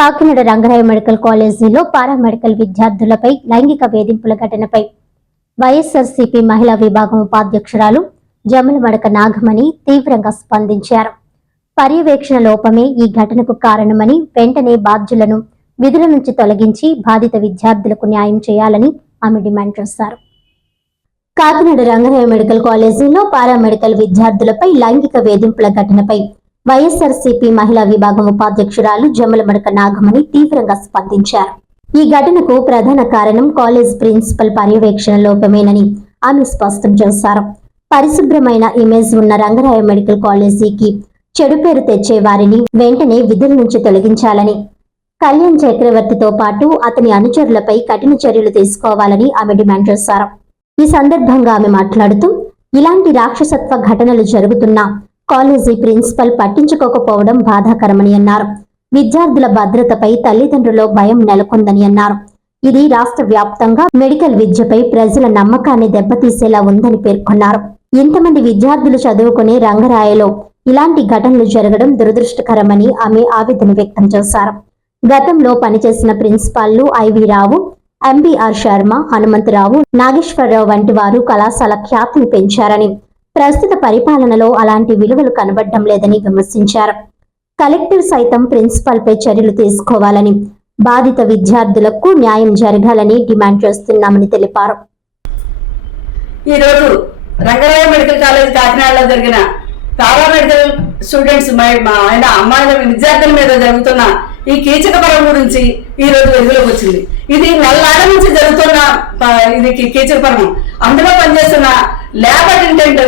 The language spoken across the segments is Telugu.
కాకినాడ రంగరాయ మెడికల్ కాలేజీలో పారామెడికల్ విద్యార్థులపై లైంగిక వేధింపుల ఘటనపై వైఎస్ఆర్సీపీ మహిళా విభాగం ఉపాధ్యక్షురాలు జమలమడక నాగమణి తీవ్రంగా స్పందించారు. పర్యవేక్షణ లోపమే ఈ ఘటనకు కారణమని, వెంటనే బాధ్యులను విధుల నుంచి తొలగించి బాధిత విద్యార్థులకు న్యాయం చేయాలని ఆమె డిమాండ్ చేశారు. కాకినాడ రంగరాయ మెడికల్ కాలేజీలో పారామెడికల్ విద్యార్థులపై లైంగిక వేధింపుల ఘటనపై వైఎస్ఆర్సీపీ మహిళా విభాగం ఉపాధ్యక్షురాలు జమలమడక నాగమణి తీవ్రంగా స్పందించారు. ఈ ఘటనకు ప్రధాన కారణం కాలేజ్ ప్రిన్సిపల్ పర్యవేక్షణ లోపమేనని ఆమె స్పష్టం చేశారు. పరిశుభ్రమైన ఇమేజ్ ఉన్న రంగరాయ మెడికల్ కాలేజీకి చెడు పేరు తెచ్చే వారిని వెంటనే విధుల నుంచి తొలగించాలని, కళ్యాణ్ చక్రవర్తితో పాటు అతని అనుచరులపై కఠిన చర్యలు తీసుకోవాలని ఆమె డిమాండ్ చేశారు. ఈ సందర్భంగా ఆమె మాట్లాడుతూ, ఇలాంటి రాక్షసత్వ ఘటనలు జరుగుతున్నా కాలేజీ ప్రిన్సిపల్ పట్టించుకోకపోవడం బాధాకరమని అన్నారు. విద్యార్థుల భద్రతపై తల్లిదండ్రుల్లో భయం నెలకొందని అన్నారు. ఇది రాష్ట్ర వ్యాప్తంగా మెడికల్ విద్యపై ప్రజల నమ్మకాన్ని దెబ్బతీసేలా ఉందని పేర్కొన్నారు. ఇంతమంది విద్యార్థులు చదువుకునే రంగరాయలో ఇలాంటి ఘటనలు జరగడం దురదృష్టకరమని ఆమె ఆవేదన వ్యక్తం చేశారు. గతంలో పనిచేసిన ప్రిన్సిపాల్లు ఐవి రావు, ఎంబీఆర్ శర్మ, హనుమంతరావు, నాగేశ్వరరావు వంటి వారు కళాశాల ఖ్యాతిని పెంచారని, ప్రస్తుత పరిపాలనలో అలాంటి విలువలు కనబడడం లేదని విమర్శించారు. కలెక్టర్ సైతం ప్రిన్సిపల్ పై చర్యలు తీసుకోవాలని, బాధిత విద్యార్థులకు న్యాయం జరగాలని డిమాండ్ చేస్తున్నామని తెలిపారు. ఈరోజు రంగరాయ మెడికల్ కాలేజ్ కాకినాడలో జరిగిన పారామెడికల్ స్టూడెంట్స్ అమ్మాయిల విద్యార్థుల మీద జరుగుతున్న ఈ కీచకపరం గురించి ఈ రోజు వెలుగులోకి వచ్చింది. ఇది నెలల నుంచి జరుగుతున్న ఇది కీచకపరం. అందులో పనిచేస్తున్న ల్యాబ్ అటెండెంట్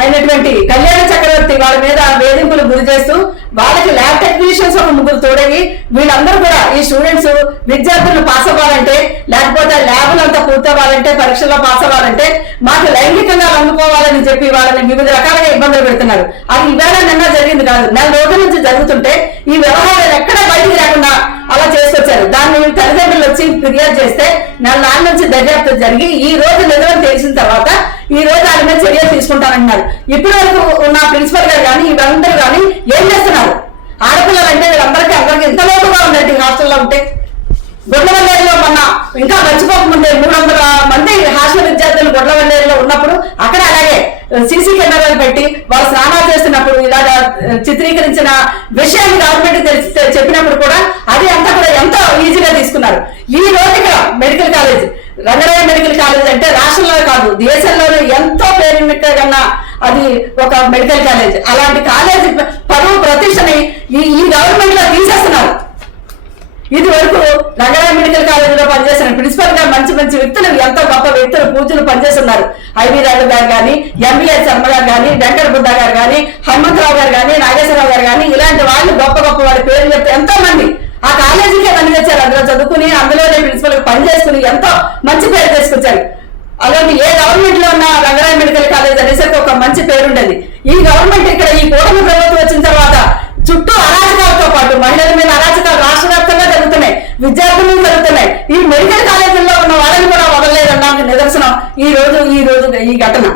అయినటువంటి కళ్యాణ చక్రవర్తి వాళ్ళ మీద వేధింపులు గురి చేస్తూ వాళ్ళకి ల్యాబ్ టెక్నీషియన్స్ ఒక ముగ్గురు తోడగి వీళ్ళందరూ కూడా ఈ స్టూడెంట్స్ విద్యార్థులను పాస్ అవ్వాలంటే, లేకపోతే ల్యాబ్లు అంతా పూర్తవ్వాలంటే, పరీక్షల్లో పాస్ అవ్వాలంటే మాకు లైంగికంగా అందుకోవాలని చెప్పి వాళ్ళని వివిధ రకాలుగా ఇబ్బందులు పెడుతున్నారు. అది ఈవేళ నిన్న జరిగింది కాదు, నెల రోజుల నుంచి జరుగుతుంటే ఈ వ్యవహారాలు ఎక్కడా బయటికి రాకుండా అలా చేసుకొచ్చారు. దాన్ని తల్లిదండ్రులు వచ్చి ఫిర్యాదు చేస్తే నెల నుంచి దర్యాప్తు జరిగి ఈ రోజు నిజం తెలిసిన తర్వాత ఈ రోజు ఆయన మీద చర్యలు తీసుకుంటానంటున్నారు. ఇప్పటి వరకు ఉన్న ప్రిన్సిపల్ గారు కానీ వీళ్ళందరూ కానీ ఏం చేస్తున్నారు? ఆడపిల్లలు అంటే వీళ్ళందరికీ ఎంత లోటుగా ఉందండి హాస్టల్లో ఉంటే. గొడ్లవల్లేరులో మొన్న ఇంకా మర్చిపోకముందే 300 మంది హాస్టల్ విద్యార్థులు గొడ్లవల్లేరులో ఉన్నప్పుడు అక్కడ అలాగే సీసీ కెమెరాలు పెట్టి వాళ్ళు స్నానాలు చేస్తున్నప్పుడు ఇలాగా చిత్రీకరించిన విషయాన్ని గవర్నమెంట్ చెప్పినప్పుడు కూడా అది అంతా కూడా ఎంతో ఈజీగా తీసుకున్నారు. ఈ రోజు ఇక్కడ medical college Rangaraya medical college అంటే రాష్ట్రంలో కాదు దేశంలోనే ఎంతో పేరున్న అది ఒక మెడికల్ కాలేజ్. అలాంటి కాలేజ్ పరువు ప్రతిష్టని ఈ గవర్నమెంట్ లో తీసేస్తున్నారు. ఇది వరకు రంగరాయ మెడికల్ కాలేజీలో పనిచేసిన ప్రిన్సిపల్ గా మంచి మంచి వ్యక్తులు, ఎంతో గొప్ప వ్యక్తులు, పూజలు పనిచేస్తున్నారు. ఐవి రావు గారు కానీ, ఎంబీఆర్ శర్మ గారు కానీ, వెంకట బుద్ధ గారు కానీ, హనుమంతరావు గారు కానీ, నాగేశ్వరరావు గారు కానీ, ఇలాంటి వాళ్ళు గొప్ప గొప్ప వాళ్ళ పేర్లు చెప్తే ఎంతో మంది ఆ కాలేజీకే పనిచేశారు. అందులో చదువుకుని అందులోనే ప్రిన్సిపల్ పనిచేసుకుని ఎంతో మంచి పేరు తీసుకొచ్చారు. అలాంటి ఏ గవర్నమెంట్ లో ఉన్న రంగరాయ మెడికల్ కాలేజ్ అనేసరికి ఒక మంచి పేరు ఉండేది. ఈ గవర్నమెంట్ ఇక్కడ ఈ కూటమి ప్రభుత్వం వచ్చిన తర్వాత చుట్టూ అరాచకాలతో పాటు మహిళల మీద అరాచకాలు రాష్ట్ర వ్యాప్తంగా జరుగుతున్నాయి, విద్యార్థులు జరుగుతున్నాయి. ఈ మెడికల్ కాలేజీల్లో ఉన్న వాళ్ళని కూడా వదలలేదన్నానికి నిదర్శనం ఈ రోజు ఈ ఘటన.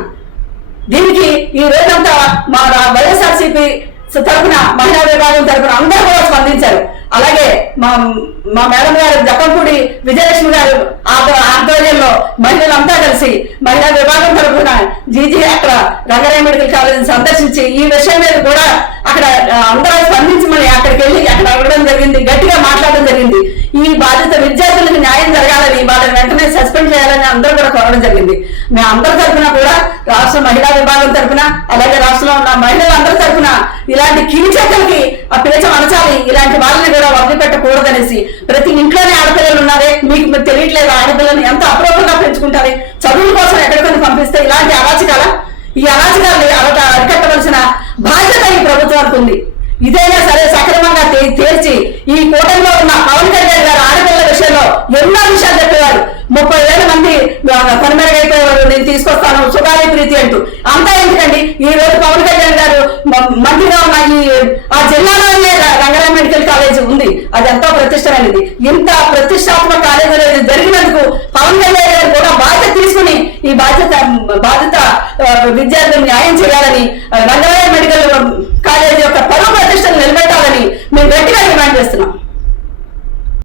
దీనికి ఈ రోజంతా మా వైఎస్ఆర్సీపీ తరఫున మహిళా విభాగం తరఫున అందరూ కూడా స్పందించారు. అలాగే మా మేడం గారు జపంపూడి విజయలక్ష్మి గారు ఆధ్వర్యంలో మహిళలంతా కలిసి మహిళా విభాగం తరఫున జీజీ అక్కడ రంగరాయ మెడికల్ కాలేజీని సందర్శించి ఈ విషయం మీద కూడా అక్కడ అందరూ స్పందించి మళ్ళీ అక్కడికి వెళ్ళి అక్కడ అడగడం జరిగింది, గట్టిగా మాట్లాడడం జరిగింది. ఈ బాధిత విద్యార్థులకు న్యాయం జరగాలని, వాళ్ళని వెంటనే సస్పెండ్ చేయాలని అందరూ కూడా కోరడం జరిగింది. మేము అందరి తరఫున కూడా రాష్ట్ర మహిళా విభాగం తరఫున అలాగే రాష్ట్రంలో ఉన్న మహిళలందరి తరఫున ఇలాంటి కిరిచక్కలకి ఆ పిలిచం అనచాలి, ఇలాంటి వాళ్ళని కూడా వదిలిపెట్టకూడదనేసి. ప్రతి ఇంట్లోనే ఆడపిల్లలు ఉన్నారే, మీకు తెలియట్లేదు ఆడపిల్లలు ఎంత అప్రూపంగా పెంచుకుంటారే, చదువుల కోసం ఎక్కడికని పంపిస్తే ఇలాంటి అరాచకాల ఈ అరాచకాలని అరికట్టవలసిన బాధ్యత ఈ ప్రభుత్వానికి ఉంది. ఇదైనా సరే సక్రమంగా తేల్చి ఈ కూటమిలో ఉన్న పవన్ కళ్యాణ్ గారు ఆడపిల్లల విషయంలో ఎన్నో విషయాలు చెప్పేవారు. 30,000 మంది కనుమరుగైపోయేవారు, నేను తీసుకొస్తాను సుగాలి ప్రీతి అంటూ. అంతా ఎందుకండి ఈ రోజు పవన్ కళ్యాణ్ గారు మంత్రిగా ఉన్న ఆ జిల్లాలోనే రంగరాయ మెడికల్ కాలేజ్ ఉంది. అది ఎంతో ప్రతిష్టమైనది. ఇంత ప్రతిష్టాత్మక కాలేజ్ అనేది జరిగినందుకు పవన్ కళ్యాణ్ గారు కూడా బాధ్యత తీసుకుని ఈ బాధ్యత విద్యార్థులు న్యాయం చేయాలని, రంగరాయ మెడికల్ కాలేజ్ యొక్క పరువు ప్రతిష్టను నిలబెట్టాలని మేము గట్టిగా డిమాండ్ చేస్తున్నాం.